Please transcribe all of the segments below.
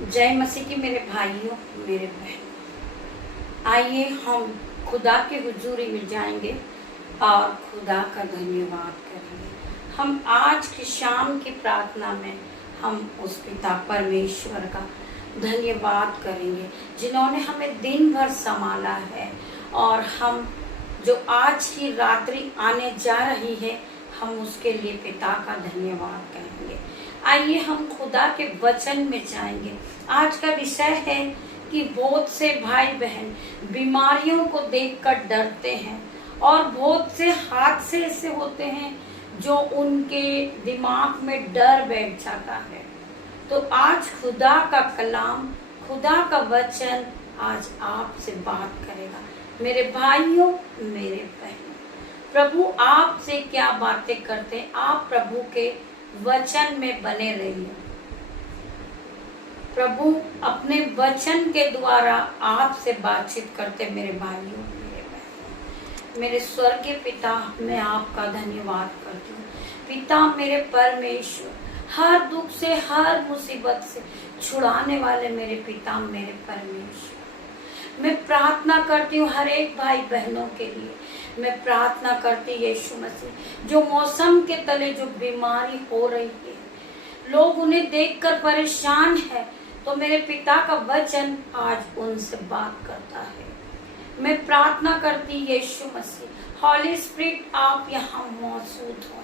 जय मसीह की मेरे भाइयों, मेरे बहनों, आइए हम खुदा की हुजूरी में जाएंगे और खुदा का धन्यवाद करेंगे। हम आज की शाम की प्रार्थना में हम उस पिता परमेश्वर का धन्यवाद करेंगे जिन्होंने हमें दिन भर संभाला है, और हम जो आज की रात्रि आने जा रही है हम उसके लिए पिता का धन्यवाद करेंगे। आइए हम खुदा के वचन में जाएंगे। आज का विषय है कि बहुत से भाई बहन बीमारियों को देखकर डरते हैं और बहुत से हादसे ऐसे होते हैं जो उनके दिमाग में डर बैठ जाता है। तो आज खुदा का कलाम, खुदा का वचन आज आपसे बात करेगा। मेरे भाइयों, मेरे बहनों, प्रभु आपसे क्या बातें करते हैं, आप प्रभु के वचन में बने रहिए। प्रभु अपने वचन के द्वारा आपसे बातचीत करते। मेरे भाइयों, मेरे बहनों, मेरे स्वर्गीय पिता, मैं आपका धन्यवाद करती हूँ। पिता मेरे परमेश्वर, हर दुख से, हर मुसीबत से छुड़ाने वाले मेरे पिता, मेरे परमेश्वर, मैं प्रार्थना करती हूँ हर एक भाई बहनों के लिए। मैं प्रार्थना करती यीशु मसीह, जो मौसम के तले जो बीमारी हो रही है, लोग उन्हें देखकर परेशान है, तो मेरे पिता का वचन आज उनसे बात करता है। मैं प्रार्थना करती यीशु मसीह, हॉली स्पिरिट आप यहाँ मौजूद हो।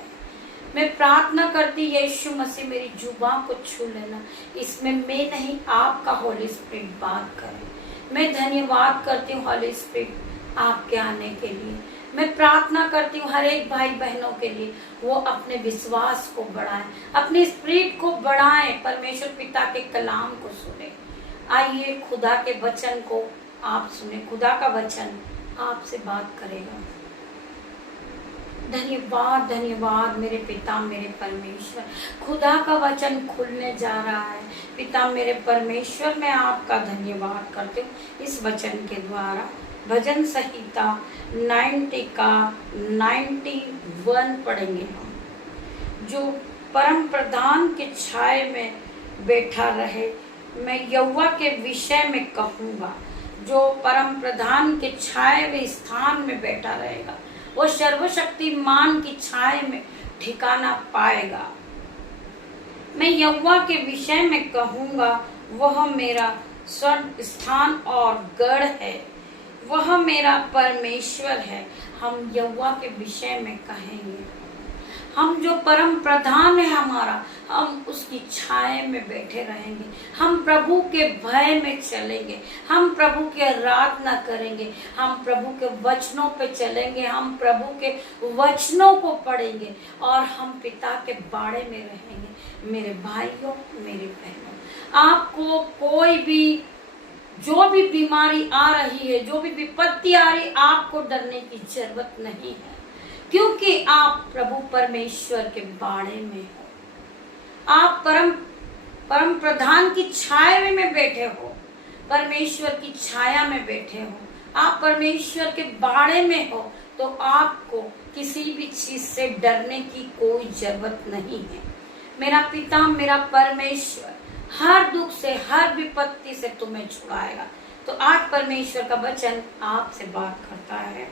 मैं प्रार्थना करती यीशु मसीह, मेरी जुबान को छू लेना, इसमें मैं नहीं आपका हॉली स्पिरिट बात करे। मैं धन्यवाद करती हूँ हॉली स्पिरिट आपके आने के लिए। मैं प्रार्थना करती हूँ हर एक भाई बहनों के लिए, वो अपने विश्वास को बढ़ाएं, अपने स्पिरिट को बढ़ाएं, परमेश्वर पिता के कलाम को सुने। आइए खुदा के वचन को आप सुने। खुदा का वचन आपसे बात करेगा। धन्यवाद, धन्यवाद मेरे पिता, मेरे परमेश्वर। खुदा का वचन खुलने जा रहा है। पिता मेरे परमेश्वर, मैं आपका धन्यवाद करती हूँ इस वचन के द्वारा। भजन संहिता 90 का 91 पढ़ेंगे हम। जो परम प्रधान के छाए में बैठा रहे, मैं यहोवा के विषय में कहूँगा। जो परम प्रधान के छाए में स्थान में बैठा रहेगा, वो सर्वशक्तिमान की छाए में ठिकाना पाएगा। मैं यहोवा के विषय में कहूँगा, वह मेरा स्वर्ग स्थान और गढ़ है, वह मेरा परमेश्वर है। हम यहोवा के विषय में कहेंगे। हम जो परम प्रधान है हमारा, हम उसकी छाए में बैठे रहेंगे। हम प्रभु के भय में चलेंगे। हम प्रभु की आराधना करेंगे। हम प्रभु के वचनों पे चलेंगे। हम प्रभु के वचनों को पढ़ेंगे और हम पिता के बाड़े में रहेंगे। मेरे भाइयों, मेरी बहनों, आपको कोई भी जो भी बीमारी आ रही है, जो भी विपत्ति आ रही, आपको डरने की जरूरत नहीं है, क्योंकि आप प्रभु परमेश्वर के बाड़े में हो। आप परम प्रधान की छाया में बैठे हो, परमेश्वर की छाया में बैठे हो, आप परमेश्वर के बाड़े में हो, तो आपको किसी भी चीज से डरने की कोई जरूरत नहीं है। मेरा पिता, मेरा परमेश्वर हर दुख से, हर विपत्ति से तुम्हें छुड़ाएगा। तो आज परमेश्वर का वचन आपसे बात करता है।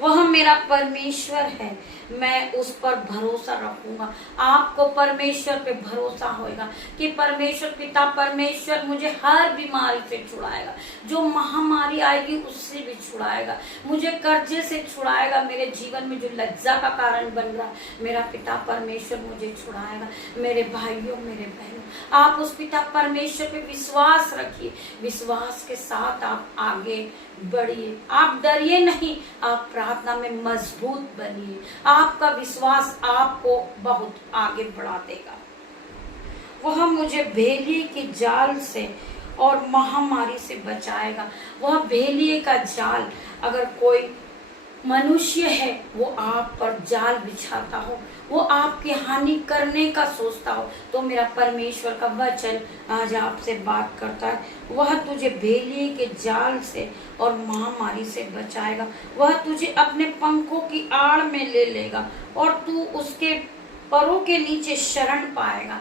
वह मेरा परमेश्वर है, मैं उस पर भरोसा रखूंगा। आपको परमेश्वर पे भरोसा होगा कि परमेश्वर पिता परमेश्वर मुझे हर बीमारी से छुड़ाएगा। जो महामारी आएगी उससे भी छुड़ाएगा, मुझे कर्जे से छुड़ाएगा। मेरे जीवन में जो लज्जा का कारण बन रहा, मेरा पिता परमेश्वर मुझे छुड़ाएगा। मेरे भाइयों, मेरे बहनों, आप उस पिता परमेश्वर पे विश्वास रखिए। विश्वास के साथ आप आगे बढ़िए। आप डरिए नहीं, आप प्रार्थना में मजबूत बनिए। आपका विश्वास आपको बहुत आगे बढ़ा देगा। वह मुझे भेलिए के जाल से और महामारी से बचाएगा। वह भेलिए का जाल, अगर कोई मनुष्य है वो आप पर जाल बिछाता हो, वो आपकी हानि करने का सोचता हो, तो मेरा परमेश्वर का वचन आज आपसे बात करता है। वह तुझे भेलिए के जाल से और महामारी से बचाएगा। वह तुझे अपने पंखों की आड़ में ले लेगा और तू उसके परों के नीचे शरण पाएगा।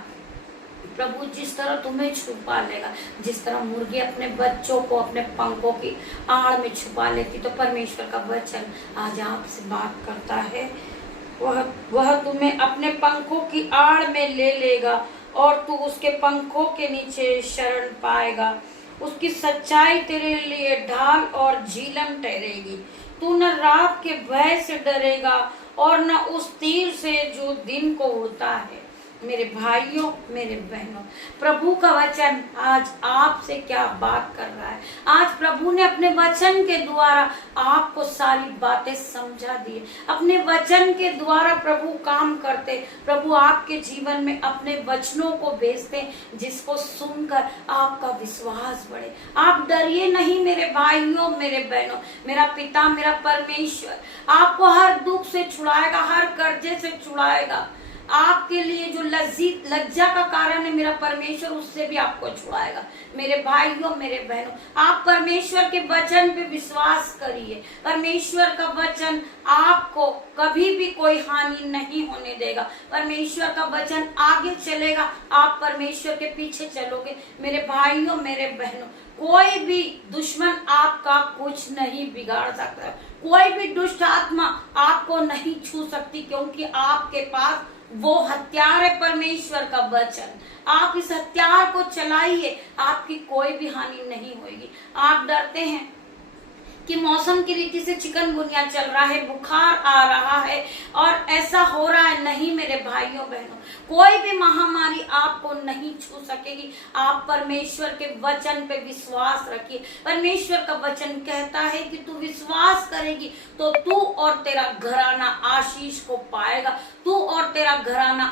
प्रभु जिस तरह तुम्हें छुपा लेगा, जिस तरह मुर्गी अपने बच्चों को अपने पंखों की आड़ में छुपा लेती, तो परमेश्वर का वचन आज आपसे बात करता है। वह तुम्हें अपने पंखों की आड़ में ले लेगा और तू उसके पंखों के नीचे शरण पाएगा। उसकी सच्चाई तेरे लिए ढाल और झीलम ठहरेगी। तू न रात के भय से डरेगा और न उस तीर से जो दिन को उड़ता है। मेरे भाइयों, मेरे बहनों, प्रभु का वचन आज आपसे क्या बात कर रहा है। आज प्रभु ने अपने वचन के द्वारा आपको सारी बातें समझा दी। अपने वचन के द्वारा प्रभु काम करते, प्रभु आपके जीवन में अपने वचनों को भेजते, जिसको सुनकर आपका विश्वास बढ़े। आप डरिए नहीं मेरे भाइयों, मेरे बहनों। मेरा पिता, मेरा परमेश्वर आपको हर दुख से छुड़ाएगा, हर कर्जे से छुड़ाएगा। आपके लिए जो लज्जा का कारण है, मेरा परमेश्वर उससे भी आपको छुड़ाएगा। मेरे भाइयों, मेरे बहनों, आप परमेश्वर के वचन पे विश्वास करिए। परमेश्वर का वचन आपको कभी भी कोई हानि नहीं होने देगा। परमेश्वर का वचन आगे चलेगा, आप परमेश्वर के पीछे चलोगे। मेरे भाइयों, मेरे बहनों, कोई भी दुश्मन आपका कुछ नहीं बिगाड़ सकता। कोई भी दुष्ट आत्मा आपको नहीं छू सकती, क्योंकि आपके पास वो हथियार है, परमेश्वर का वचन। आप इस हथियार को चलाइए, आपकी कोई भी हानि नहीं होगी। आप डरते हैं कि मौसम की रीति से चिकनगुनिया चल रहा है, बुखार आ रहा है और ऐसा हो रहा है। नहीं मेरे भाइयों बहनों, कोई भी महामारी आपको नहीं छू सकेगी। आप परमेश्वर के वचन पे विश्वास रखिए। परमेश्वर का वचन कहता है कि तू विश्वास करेगी तो तू और तेरा घराना आशीष को पाएगा। तू और तेरा घराना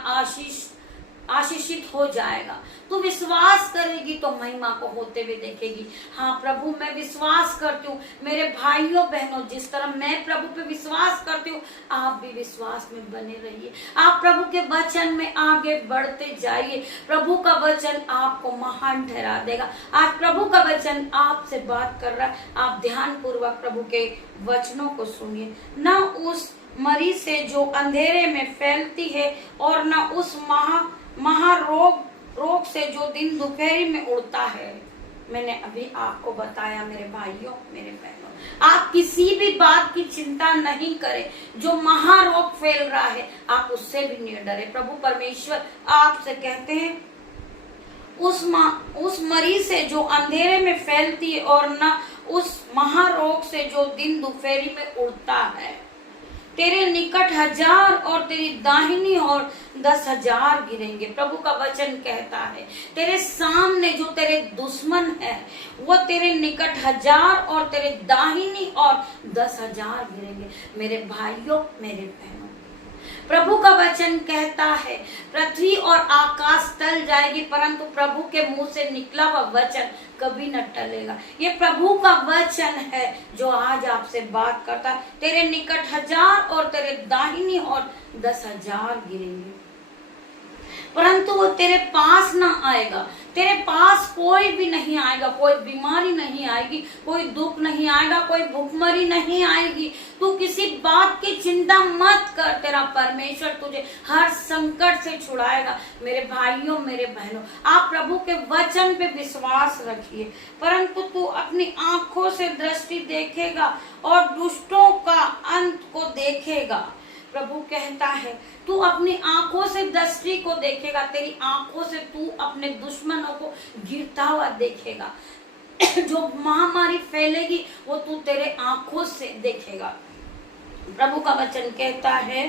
आशीषित हो जाएगा। तू विश्वास करेगी तो महिमा को होते हुए देखेगी। हाँ प्रभु, मैं विश्वास करती हूँ। मेरे भाइयों बहनों, जिस तरह मैं प्रभु पे विश्वास करती हूँ, आप भी विश्वास में बने रहिए। आप प्रभु के वचन में आगे बढ़ते जाइए। प्रभु का वचन आपको महान ठहरा देगा। आज प्रभु का वचन आपसे बात कर रहा है। आप ध्यान पूर्वक प्रभु के वचनों को सुनिए। न उस मरी से जो अंधेरे में फैलती है और न उस महारोग से जो दिन दोपहरी में उड़ता है। मैंने अभी आपको बताया मेरे भाइयों, मेरे बहनों, आप किसी भी बात की चिंता नहीं करें। जो महारोग फैल रहा है, आप उससे भी नहीं डरे। प्रभु परमेश्वर आपसे कहते हैं, उस मरी से जो अंधेरे में फैलती है और न उस महारोग से जो दिन दोपहरी में उड़ता है। तेरे निकट 1000 और तेरी दाहिनी ओर 10,000 गिरेंगे। प्रभु का वचन कहता है, तेरे सामने जो तेरे दुश्मन है, वो तेरे निकट 1000 और तेरे दाहिनी ओर 10,000 गिरेंगे। मेरे भाइयों, मेरे बहनों, प्रभु का वचन कहता है, पृथ्वी और आकाश टल जाएगी, परंतु प्रभु के मुंह से निकला हुआ वचन कभी न टलेगा। ये प्रभु का वचन है जो आज आपसे बात करता है। तेरे निकट 1000 और तेरे दाहिनी ओर 10,000 गिरेंगे, परंतु वो तेरे पास ना आएगा। तेरे पास कोई भी नहीं आएगा। कोई बीमारी नहीं आएगी, कोई दुख नहीं आएगा, कोई भूखमरी नहीं आएगी। तू किसी बात की चिंता मत कर। तेरा परमेश्वर तुझे हर संकट से छुड़ाएगा। मेरे भाइयों, मेरे बहनों, आप प्रभु के वचन पे विश्वास रखिए। परंतु तू अपनी आंखों से दृष्टि देखेगा और दुष्टों का अंत को देखेगा। प्रभु कहता है, तू अपनी आंखों से दृष्टि को देखेगा। तेरी आंखों से तू अपने दुश्मनों को गिरता हुआ देखेगा। जो महामारी फैलेगी वो तू तेरे आंखों से देखेगा। प्रभु का वचन कहता है,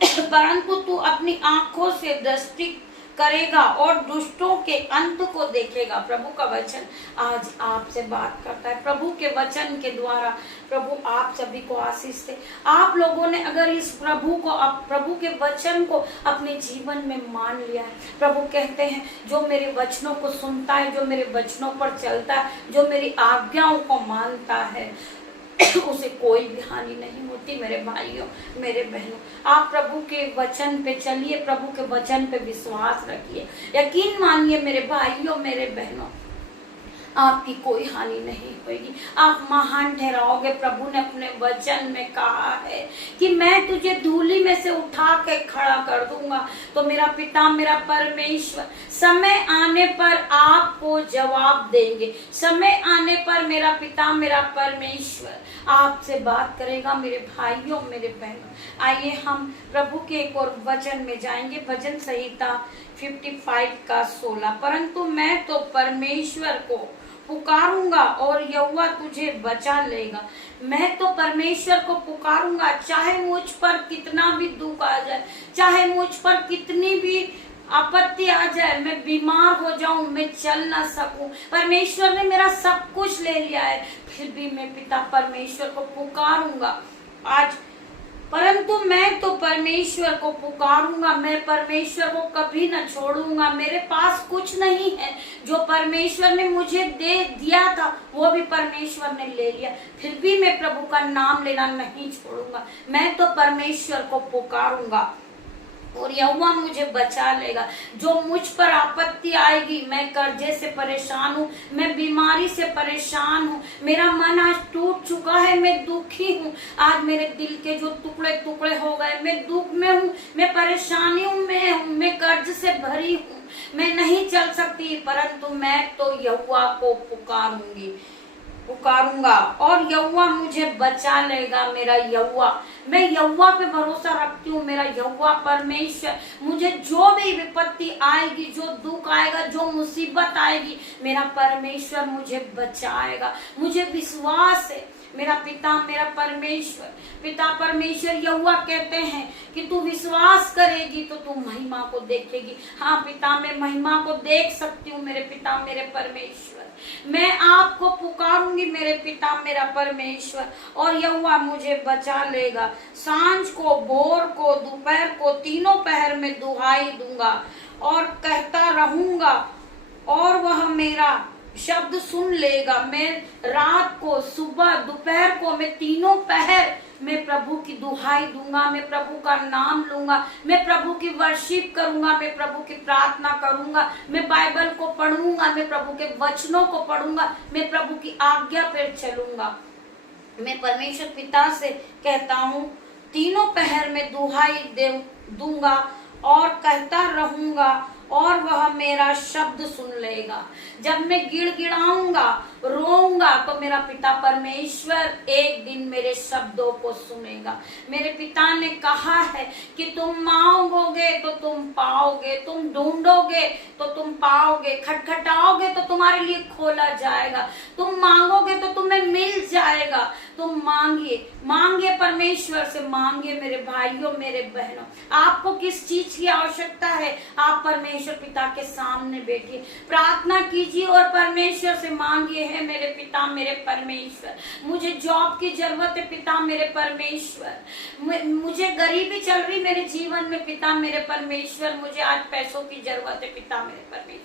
परंतु तू अपनी आंखों से दृष्टि करेगा और दुष्टों के अंत को देखेगा। प्रभु का वचन आज आपसे बात करता है। प्रभु के वचन के द्वारा प्रभु आप सभी को आशीष दे। आप लोगों ने अगर इस प्रभु के वचन को अपने जीवन में मान लिया है, प्रभु कहते हैं, जो मेरे वचनों को सुनता है, जो मेरे वचनों पर चलता है, जो मेरी आज्ञाओं को मानता है, उसे कोई भी हानि नहीं होती। मेरे भाइयों, मेरे बहनों, आप प्रभु के वचन पे चलिए, प्रभु के वचन पे विश्वास रखिए, यकीन मानिए मेरे भाइयों, मेरे बहनों। आपकी कोई हानि नहीं होगी। आप महान ठहराओगे। प्रभु ने अपने वचन में कहा है कि मैं तुझे धूली में से उठा के खड़ा कर दूंगा। तो मेरा पिता, मेरा परमेश्वर समय आने पर आपको जवाब देंगे। समय आने पर मेरा पिता, मेरा परमेश्वर आपसे बात करेगा। मेरे भाइयों, मेरे बहनों, आइए हम प्रभु के एक और वचन में जाएंगे। भजन संहिता 55 का 16। परंतु मैं तो परमेश्वर को पुकारूंगा और यहोवा तुझे बचा लेगा। मैं तो परमेश्वर को पुकारूंगा, चाहे मुझ पर कितना भी दुख आ जाए, चाहे मुझ पर कितनी भी आपत्ति आ जाए, मैं बीमार हो जाऊं, मैं चल ना सकूं, परमेश्वर ने मेरा सब कुछ ले लिया है, फिर भी मैं पिता परमेश्वर को पुकारूंगा आज। परंतु मैं तो परमेश्वर को पुकारूंगा, मैं परमेश्वर को कभी न छोड़ूंगा। मेरे पास कुछ नहीं है, जो परमेश्वर ने मुझे दे दिया था वो भी परमेश्वर ने ले लिया, फिर भी मैं प्रभु का नाम लेना नहीं छोड़ूंगा। मैं तो परमेश्वर को पुकारूंगा और यहोवा मुझे बचा लेगा। जो मुझ पर आपत्ति आएगी, मैं कर्जे से परेशान हूँ, मैं बीमारी से परेशान हूँ, मेरा मन आज टूट चुका है, मैं दुखी हूँ, आज मेरे दिल के जो टुकड़े टुकड़े हो गए, मैं दुख में हूँ, मैं परेशानियों में हूँ, मैं कर्ज से भरी हूँ, मैं नहीं चल सकती, परंतु मैं तो यहोवा को पुकारूंगा और यहोवा मुझे बचा लेगा। मेरा यहोवा, मैं यहोवा पे भरोसा रखती हूँ। मेरा यहोवा परमेश्वर, मुझे जो भी विपत्ति आएगी, जो दुख आएगा, जो मुसीबत आएगी, मेरा परमेश्वर मुझे बचाएगा। मुझे विश्वास है। मेरा पिता, मेरा परमेश्वर, पिता परमेश्वर यहोवा कहते हैं कि तू विश्वास करेगी तो तू महिमा को देखेगी। हाँ पिता, मैं महिमा को देख सकती हूँ। मेरे पिता, मेरे परमेश्वर, मैं आपको पुकारूंगी मेरे पिता, मेरा परमेश्वर, और यहोवा मुझे बचा लेगा। सांझ को, भोर को, दोपहर को, तीनों पहर में दुहाई दूंगा और कहता रहूंगा और वह मेरा शब्द सुन लेगा। मैं रात को, सुबह, दोपहर को, मैं तीनों पहर मैं प्रभु की दुहाई दूंगा, मैं प्रभु का नाम लूंगा, मैं प्रभु की वर्शिप करूंगा, मैं प्रभु की प्रार्थना करूंगा, मैं बाइबल को पढ़ूंगा, मैं प्रभु के वचनों को पढ़ूंगा, मैं प्रभु की आज्ञा पर चलूंगा। मैं परमेश्वर पिता से कहता हूँ, तीनों पहर में दुहाई दूंगा और कहता रहूंगा और वह मेरा शब्द सुन लेगा। जब मैं गिड़गिड़ाऊंगा, रोऊंगा, तो मेरा पिता परमेश्वर एक दिन मेरे शब्दों को सुनेगा। मेरे पिता ने कहा है कि तुम मांगोगे तो तुम पाओगे, तुम ढूंढोगे तो तुम पाओगे, खटखटाओगे तो तुम्हारे लिए खोला जाएगा, तुम मांगोगे तो तुम्हें मिल जाएगा। तुम मांगिए परमेश्वर से मांगिए। मेरे भाइयों, मेरे बहनों, आपको किस चीज की आवश्यकता है, आप परमेश्वर पिता के सामने बैठिए, प्रार्थना कीजिए और परमेश्वर से मांगिए। है मेरे पिता, मेरे परमेश्वर, मुझे जॉब की जरूरत है पिता, मेरे परमेश्वर, मुझे गरीबी चल रही मेरे जीवन में पिता, मेरे परमेश्वर, मुझे आज पैसों की जरूरत है पिता, मेरे परमेश्वर।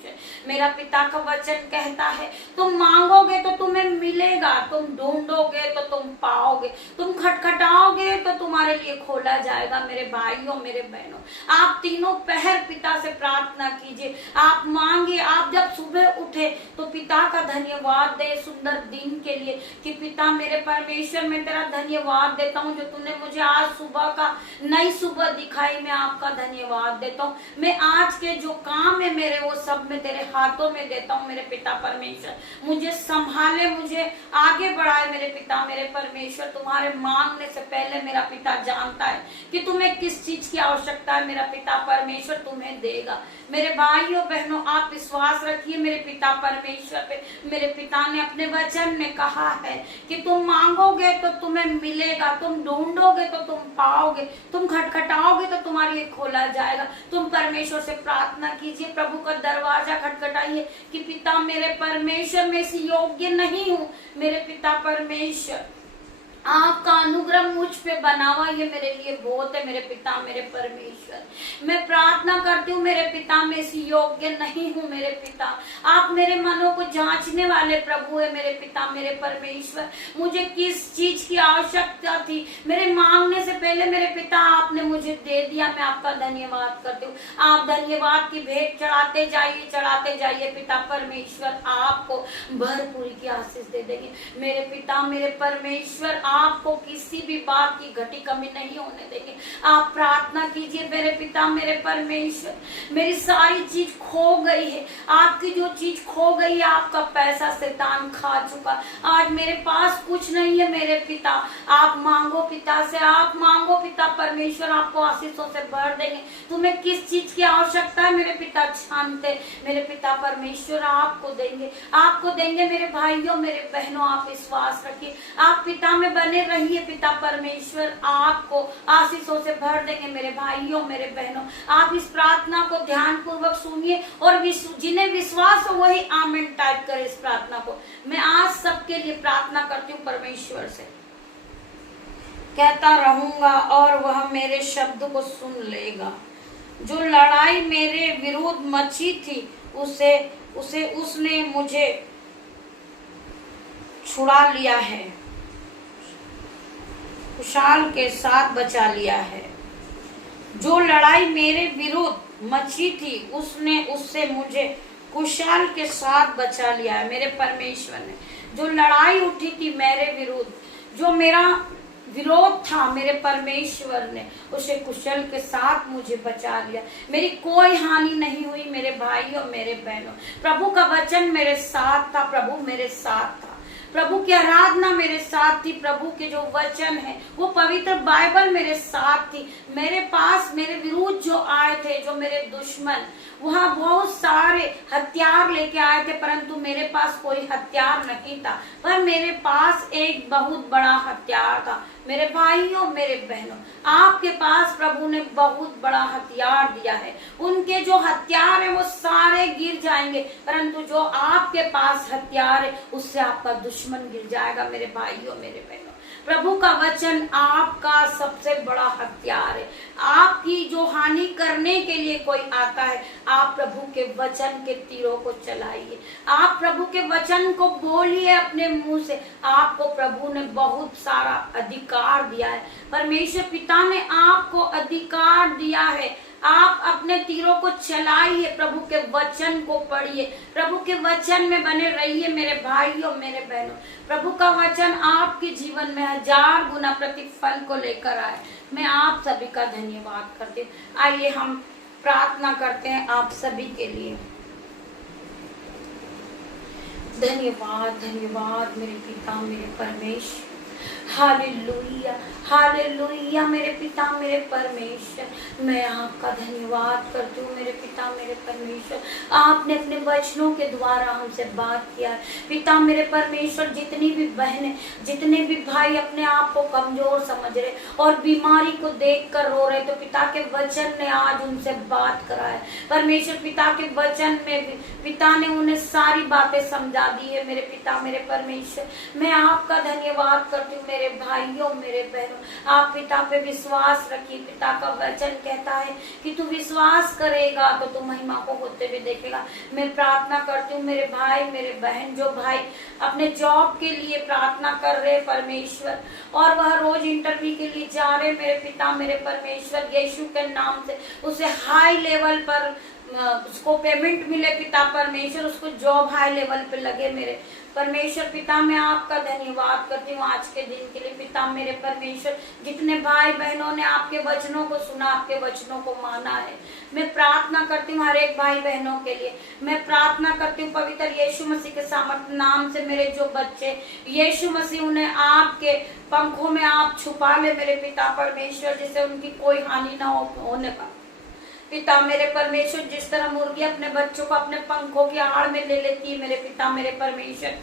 मेरा पिता का वचन कहता है, तुम मांगोगे तो तुम्हें मिलेगा, तुम ढूंढोगे तो तुम पाओगे, तुम खटखटाओगे तो तुम्हारे लिए खोला जाएगा। मेरे भाइयों, मेरे बहनों, आप तीनों पहर पिता से प्रार्थना कीजिए, आप मांगिए। आप जब सुबह उठे तो पिता का धन्यवाद दे सुंदर दिन के लिए कि पिता मेरे परमेश्वर, मैं तेरा धन्यवाद देता हूँ जो तूने मुझे आज सुबह का नई सुबह दिखाई। मैं आपका धन्यवाद देता हूँ। मैं आज के जो काम है मेरे, वो सब मैं तेरे हाथों में देता हूँ। मेरे पिता परमेश्वर, मुझे संभाले, मुझे आगे बढ़ाए। मेरे पिता, मेरे परमेश्वर, तुम्हारे मांगने से पहले मेरा पिता जानता है कि तुम्हें किस चीज की आवश्यकता है। मेरा पिता परमेश्वर तुम्हें देगा। मेरे भाइयों बहनों, आप विश्वास रखिए मेरे पिता परमेश्वर पे। मेरे पिता ने अपने वचन में कहा है कि तुम मांगोगे तो तुम्हें मिलेगा, तुम ढूंढोगे तो तुम पाओगे, तुम खटखटाओगे तो तुम्हारे लिए खोला जाएगा। तुम परमेश्वर से प्रार्थना कीजिए, प्रभु का दरवाजा खटखटाइए कि पिता मेरे परमेश्वर, मैं इस योग्य नहीं हूँ। मेरे पिता परमेश्वर, आपका अनुग्रह मुझ पे बना हुआ, ये मेरे लिए बहुत है मेरे पिता मेरे परमेश्वर। मैं प्रार्थना करती हूँ मेरे पिता, मैं इस योग्य नहीं हूँ मेरे पिता, आप मेरे मनों को जांचने वाले प्रभु है मेरे पिता मेरे परमेश्वर। मुझे किस चीज की आवश्यकता थी, मेरे मांगने से पहले मेरे पिता आपने मुझे दे दिया, मैं आपका धन्यवाद करती हूँ। आप धन्यवाद की भेंट चढ़ाते जाइए पिता परमेश्वर, आपको भरपूरी की आशीष दे देंगे मेरे पिता मेरे परमेश्वर। आपको किसी भी बात की घटी कमी नहीं होने देंगे। आप प्रार्थना कीजिए मेरे पिता मेरे परमेश्वर, मेरी सारी चीज खो गई है, आपकी जो चीज खो गई है आपका पैसा शैतान खा चुका, आज मेरे पास कुछ नहीं है मेरे पिता। आप मांगो पिता से, आप मांगो पिता परमेश्वर, आपको आशीषों से भर देंगे। तुम्हें किस चीज की आवश्यकता है मेरे पिता जानते मेरे पिता परमेश्वर, आपको देंगे मेरे भाइयों मेरे बहनों। आप विश्वास रखिए, आप पिता में बने रहिए पिता परमेश्वर, आपको आशीषों से भर देंगे मेरे भाइयों मेरे बहनों। आप इस प्रार्थना को ध्यान पूर्वक सुनिए और जिन्हें विश्वास हो वही आमीन टाइप करे इस प्रार्थना को। मैं आज सबके लिए प्रार्थना करती हूँ परमेश्वर से, कहता रहूंगा और वह मेरे शब्द को सुन लेगा। जो लड़ाई मेरे विरुद्ध मची थी उसने मुझे छुड़ा लिया है, कुशाल के साथ बचा लिया है। जो लड़ाई मेरे विरुद्ध मची थी उससे मुझे कुशाल के साथ बचा लिया है मेरे परमेश्वर ने। जो लड़ाई उठी थी मेरे विरुद्ध, जो मेरा विरोध था मेरे परमेश्वर ने उसे कुशल के साथ मुझे बचा लिया। मेरी कोई हानि नहीं हुई मेरे भाइयों मेरे बहनों। प्रभु का वचन मेरे साथ था, प्रभु मेरे साथ था, प्रभु की आराधना मेरे साथ थी, प्रभु के जो वचन है वो पवित्र बाइबल मेरे साथ थी। मेरे पास मेरे विरुद्ध जो आए थे, जो मेरे दुश्मन, वहाँ बहुत सारे हथियार लेके आए थे, परंतु मेरे पास कोई हथियार नहीं था, पर मेरे पास एक बहुत बड़ा हथियार था। मेरे भाइयों मेरे बहनों, आपके पास प्रभु ने बहुत बड़ा हथियार दिया है। उनके जो हथियार है वो सारे गिर जाएंगे, परंतु जो आपके पास हथियार है उससे आपका दुश्मन गिर जाएगा मेरे भाइयों मेरे बहनों। प्रभु का वचन आपका सबसे बड़ा हथियार है। आपकी जो हानि करने के लिए कोई आता है, आप प्रभु के वचन के तीरों को चलाइए, आप प्रभु के वचन को बोलिए अपने मुंह से। आपको प्रभु ने बहुत सारा अधिकार दिया है, परमेश्वर पिता ने आपको अधिकार दिया है। आप अपने तीरों को चलाइए, प्रभु के वचन को पढ़िए, प्रभु के वचन में बने रहिए मेरे भाइयों मेरे बहनों। प्रभु का वचन आपके जीवन में 1000 गुना प्रतिफल को लेकर आए। मैं आप सभी का धन्यवाद करती हूँ। आइए हम प्रार्थना करते हैं आप सभी के लिए। धन्यवाद धन्यवाद मेरे पिता मेरे परमेश्वर, हालेलुया हालेलुया मेरे पिता मेरे परमेश्वर। मैं आपका धन्यवाद करती हूँ मेरे पिता मेरे परमेश्वर। आपने अपने वचनों के द्वारा हमसे बात किया है पिता मेरे परमेश्वर। जितनी भी बहनें जितने भी भाई अपने आप को कमजोर समझ रहे और बीमारी को देखकर रो रहे, तो पिता के वचन ने आज उनसे बात करा है परमेश्वर। पिता के वचन में पिता ने उन्हें सारी बातें समझा दी है मेरे पिता मेरे परमेश्वर। मैं आपका धन्यवाद करती हूँ मेरे भाइयों मेरे बहनों। आप पिता पे विश्वास रखिए। पिता का वचन कहता है कि तू विश्वास करेगा तो तू महिमा को होते हुए देखेगा। मैं प्रार्थना करती हूँ मेरे भाई मेरे बहन, जो भाई अपने जॉब के लिए प्रार्थना कर रहे परमेश्वर और वह रोज इंटरव्यू के लिए जा रहे मेरे पिता मेरे परमेश्वर, यीशु के नाम से उसे हाई लेवल पर उसको पेमेंट मिले पिता परमेश्वर, उसको जॉब हाई लेवल पे लगे मेरे परमेश्वर। पिता मैं आपका धन्यवाद करती हूँ आज के दिन के लिए पिता मेरे परमेश्वर। जितने भाई बहनों ने आपके वचनों को सुना, आपके वचनों को माना है, मैं प्रार्थना करती हूँ हर एक भाई बहनों के लिए। मैं प्रार्थना करती हूँ पवित्र यीशु मसीह के सामर्थ्य नाम से मेरे जो बच्चे यीशु मसीह उन्हें आपके पंखों में आप छुपा ले मेरे पिता परमेश्वर, जिससे उनकी कोई हानि ना होने पाए पिता मेरे परमेश्वर। जिस तरह मुर्गी अपने बच्चों को अपने पंखों की आड़ में ले लेती है मेरे पिता मेरे परमेश्वर,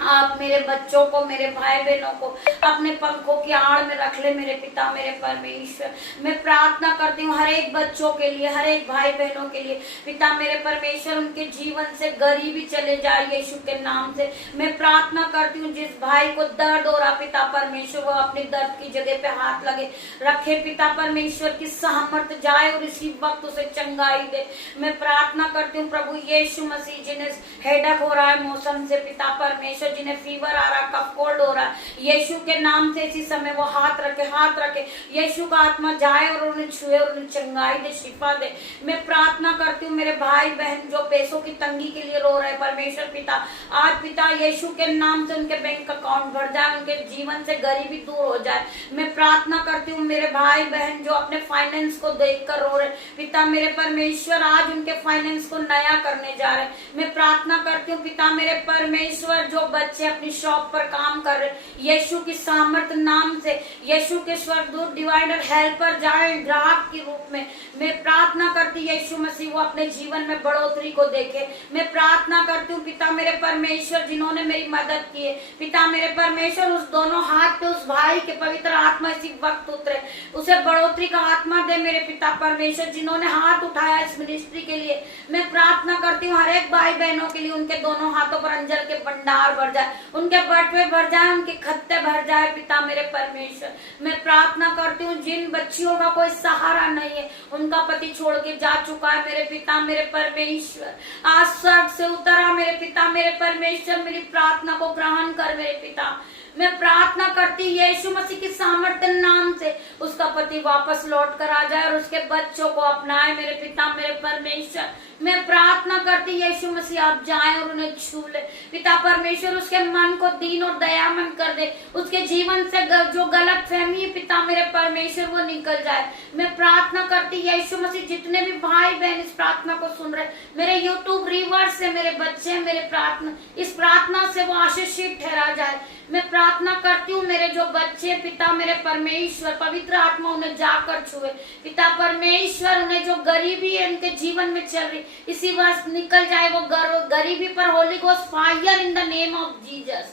आप मेरे बच्चों को, मेरे भाई बहनों को अपने पंखों की आड़ में रख ले मेरे पिता मेरे परमेश्वर। मैं प्रार्थना करती हूँ हर एक बच्चों के लिए, हर एक भाई बहनों के लिए पिता मेरे परमेश्वर, उनके जीवन से गरीबी चले जाए यीशु के नाम से। मैं प्रार्थना करती हूँ जिस भाई को दर्द हो रहा पिता परमेश्वर, वो अपने दर्द की जगह पे हाथ लगे रखे पिता परमेश्वर की सहमत जाए और इसी वक्त उसे चंगाई दे। मैं प्रार्थना करती हूँ प्रभु यीशु मसीह, जिन्हें हेडक हो रहा है मौसम से पिता परमेश्वर, जिन्हें फीवर आ रहा, कफ कोल्ड हो रहा, यीशु के नाम से इसी समय वो हाथ रखे यीशु का आत्मा जाए और उन्हें छुए और उन्हें चंगाई दे, शिफा दे। मैं प्रार्थना करती हूँ मेरे भाई बहन जो पैसों की तंगी के लिए रो रहे परमेश्वर पिता, आज पिता यीशु के नाम से उनके बैंक अकाउंट भर जाए, उनके जीवन से गरीबी दूर हो जाए। मैं प्रार्थना करती हूँ मेरे भाई बहन जो अपने फाइनेंस को देखकर रो रहे पिता मेरे परमेश्वर, आज उनके फाइनेंस को नया करने जा रहे। मैं प्रार्थना करती हूँ पिता मेरे परमेश्वर जो बच्चे अपनी शॉप पर काम कर रहे, यीशु की सामर्थ नाम से यीशु के स्वर्गदूत डिवाइडर हेल्पर जाए ग्राहक के रूप में। मैं प्रार्थना करती यीशु मसीह वो अपने जीवन में बढ़ोतरी को देखे। मैं प्रार्थना करती हूँ पिता मेरे परमेश्वर जिन्होंने मेरी मदद की है पिता मेरे परमेश्वर, उस दोनों हाथ पे उस भाई के पवित्र आत्मा इसी वक्त उतरे, उसे बढ़ोतरी का आत्मा दे मेरे पिता परमेश्वर, जिन्होंने हाथ उठाया इस मिनिस्ट्री के लिए। मैं प्रार्थना करती हूँ हर एक भाई बहनों के लिए, उनके दोनों हाथों पर अंजल के भंडार भर जाए, उनके बटवे भर जाए, उनके खत्ते भर जाए पिता मेरे परमेश्वर। मैं प्रार्थना करती हूँ जिन बच्चियों का कोई सहारा नहीं है, उनका पति छोड़ के जा चुका है मेरे पिता मेरे परमेश्वर, आज स्वर्ग से उतरा मेरे पिता मेरे परमेश्वर, मेरी प्रार्थना को ग्रहण कर मेरे पिता। मैं प्रार्थना करती यीशु मसीह की सामर्थ्य नाम से उसका पति वापस लौट कर आ जाए और उसके बच्चों को अपनाए मेरे पिता मेरे परमेश्वर। मैं प्रार्थना करती यीशु मसीह आप जाएं और उन्हें छू ले पिता परमेश्वर, उसके मन को दीन और दयामंद कर दे, उसके जीवन से जो गलत फहमी है पिता मेरे परमेश्वर वो निकल जाए। मैं प्रार्थना करती यीशु मसीह जितने भी भाई बहन इस प्रार्थना को सुन रहे, मेरे यूट्यूब रिवर्स से मेरे बच्चे मेरे प्रार्थना इस प्रार्थना से वो आशीषित ठहरा जाए। मैं प्रार्थना करती हूँ मेरे जो बच्चे पिता मेरे परमेश्वर पवित्र आत्मा उन्हें जाकर छुए पिता परमेश्वर, उन्हें जो गरीबी है उनके जीवन में चल रही इसी वर्ष निकल जाए वो गरीबी पर Holi ghost fire in the name of Jesus.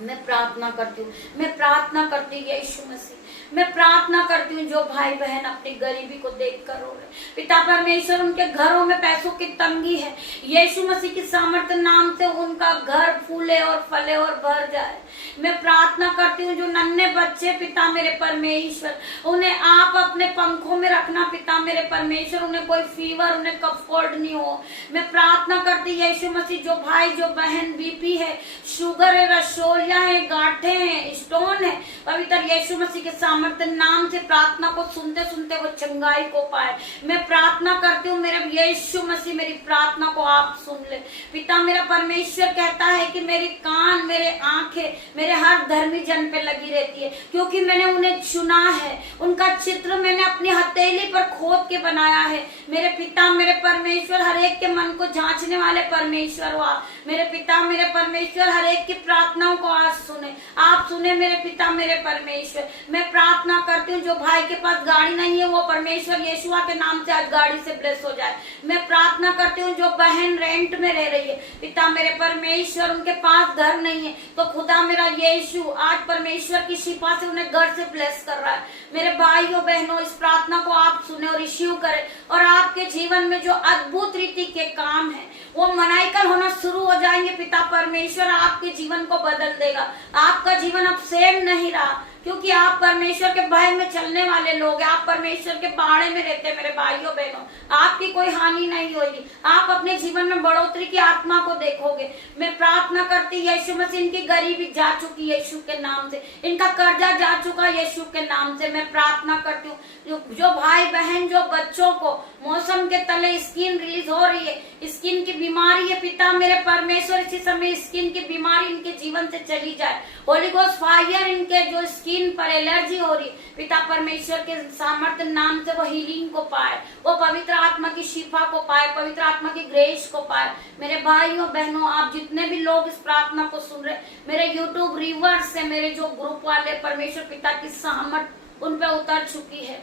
मैं प्रार्थना करती हूँ, मैं प्रार्थना करती हूँ यीशु मसीह, मैं प्रार्थना करती हूँ जो भाई बहन अपनी गरीबी को देखकर रो रहे पिता परमेश्वर, उनके घरों में पैसों की तंगी है, यीशु मसीह की सामर्थ्य नाम से उनका घर फूले और फले और भर जाए। मैं प्रार्थना करती हूँ जो नन्हे बच्चे पिता मेरे परमेश्वर, उन्हें आप अपने पंखों में रखना पिता मेरे परमेश्वर, उन्हें कोई फीवर उन्हें कफ कोल्ड नहीं हो। मैं प्रार्थना करती यीशु मसीह जो भाई जो बहन बीपी है, शुगर है, रसोलिया है, गांठे हैं, स्टोन है, पवित्र यीशु मसीह के सामर्थ्य नाम से प्रार्थना को सुनते सुनते वो चंगाई को पाए। मैं प्रार्थना करती हूँ मेरे यीशु मसीह मेरी प्रार्थना को आप सुन ले पिता मेरा परमेश्वर। कहता है कि मेरी कान मेरे आंखें मेरे हर धर्मी जन पे लगी रहती है क्योंकि मैंने उन्हें चुना है, उनका चित्र मैंने अपनी हथेली पर खोद के बनाया है मेरे पिता मेरे परमेश्वर। हर एक के मन को जांचने वाले परमेश्वर हो आप मेरे पिता मेरे परमेश्वर, हर एक की प्रार्थनाओं को आज सुने, आप सुने मेरे पिता मेरे परमेश्वर। मैं प्रार्थना करती हूँ जो भाई के पास गाड़ी नहीं है वो परमेश्वर यीशुआ के नाम से आज गाड़ी से ब्लेस हो जाए। मैं प्रार्थना करती हूँ जो बहन रेंट में रह रही है पिता मेरे परमेश्वर, उनके पास घर नहीं है तो खुदा मेरा यीशु आज परमेश्वर की शिफा से उन्हें घर से ब्लेस कर रहा है। मेरे भाइयों बहनों इस प्रार्थना को आप सुने और रिसीव करें और आपके जीवन में जो अद्भुत रीति के काम है वो मनाइकल होना शुरू हो जाएंगे पिता परमेश्वर, आपके जीवन को बदल देगा। आपका जीवन अब सेम नहीं रहा क्योंकि आप परमेश्वर के भय में चलने वाले लोग हैं, आप परमेश्वर के बाड़े में रहते हैं मेरे भाइयों बहनों, आपकी कोई हानि नहीं होगी, आप अपने जीवन में बढ़ोतरी की आत्मा को देखोगे। मैं प्रार्थना करती यीशु मसीह इनकी गरीबी जा चुकी यीशु के नाम से, इनका कर्जा जा चुका यीशु के नाम से। मैं प्रार्थना करती हूँ जो भाई बहन जो बच्चों को मौसम के तले स्किन रिलीज हो रही है, स्किन की बीमारी है पिता मेरे परमेश्वर, इसी समय स्किन की बीमारी इनके जीवन से चली जाए। होली गोस्ट फायर इनके जो स्किन पर एलर्जी हो रही पिता परमेश्वर के सामर्थ्य नाम से वो हीलिंग को पाए, वो पवित्र आत्मा की शिफा को पाए, पवित्र आत्मा की ग्रेस को पाए। मेरे भाइयों बहनों आप जितने भी लोग इस प्रार्थना को सुन रहे, मेरे यूट्यूब रिवर्स से मेरे जो ग्रुप वाले परमेश्वर पिता की सहमत उन पे उतर चुकी है।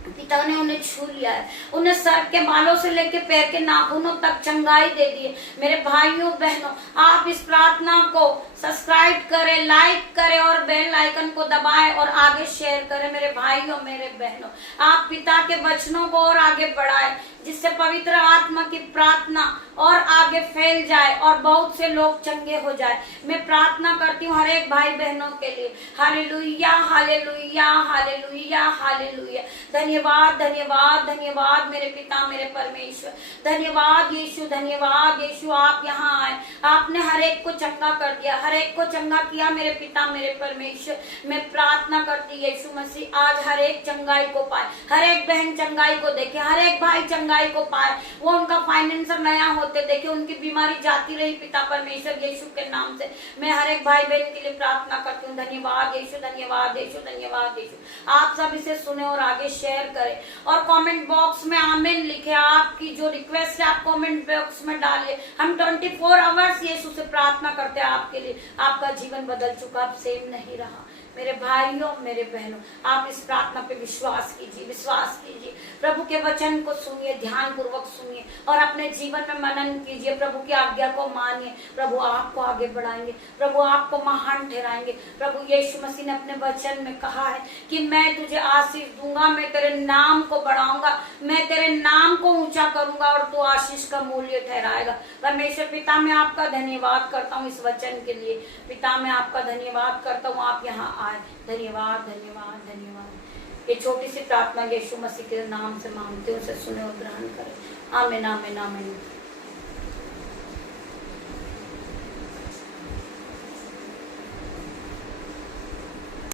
पिता ने उन्हें छू लिया है, उन्हें सर के बालों से लेकर पैर के नाखूनों तक चंगाई दे दी है। मेरे भाइयों बहनों, आप इस प्रार्थना को सब्सक्राइब करें, लाइक करें और बेल आइकन को दबाएं और आगे शेयर करें। मेरे भाइयों, मेरे बहनों, आप पिता के वचनों को और आगे बढ़ाएं, जिससे पवित्र आत्मा की प्रार्थना और आगे फैल जाए और बहुत से लोग चंगे हो जाए। मैं प्रार्थना करती हूँ हर एक भाई बहनों के लिए। Hallelujah, hallelujah, hallelujah, hallelujah. धन्यवाद, धन्यवाद, धन्यवाद मेरे पिता, मेरे परमेश्वर। धन्यवाद यीशु, धन्यवाद यीशु, आप यहाँ आए, आपने हर एक को चंगा कर दिया, हर एक को चंगा किया मेरे पिता, मेरे परमेश्वर। मैं प्रार्थना करती यीशु मसीह, आज हर एक चंगाई को पाए, हर एक बहन चंगाई को देखे, हर एक भाई चंगाई को पाए, वो उनका फाइनेंसर नया होते देखे, उनकी बीमारी जाती रही पिता परमेश्वर यीशु के नाम से। मैं हर एक भाई बहन के लिए प्रार्थना करती हूँ। धन्यवाद यीशु, धन्यवाद यीशु, धन्यवाद यीशु। आप सब इसे सुने और आगे शेयर करें और कमेंट बॉक्स में आमीन लिखे। आपकी जो रिक्वेस्ट है आप कमेंट बॉक्स में डालिए। हम 24 आवर्स यीशु से प्रार्थना करते हैं आपके लिए। आपका जीवन बदल चुका, अब सेम नहीं रहा। मेरे भाइयों, मेरे बहनों, आप इस प्रार्थना पे विश्वास कीजिए, विश्वास कीजिए। प्रभु के वचन को सुनिए, ध्यान पूर्वक सुनिए और अपने जीवन में मनन कीजिए। प्रभु की आज्ञा को मानिए। प्रभु आपको आगे बढ़ाएंगे, प्रभु आपको महान ठहराएंगे। प्रभु यीशु मसीह ने अपने वचन में कहा है कि मैं तुझे आशीष दूंगा, मैं तेरे नाम को बढ़ाऊंगा, मैं तेरे नाम को ऊंचा करूंगा और तू आशीष का मूल्य ठहराएगा। परमेश्वर पिता, मैं आपका धन्यवाद करता हूँ इस वचन के लिए। पिता, मैं आपका धन्यवाद करता हूँ, आप यहाँ आए। धन्यवाद, धन्यवाद, धन्यवाद। ये छोटी सी प्रार्थना यीशु मसीह के नाम से मांगते हो, उसे सुने और ग्रहण करें। आमीन, आमीन, आमीन।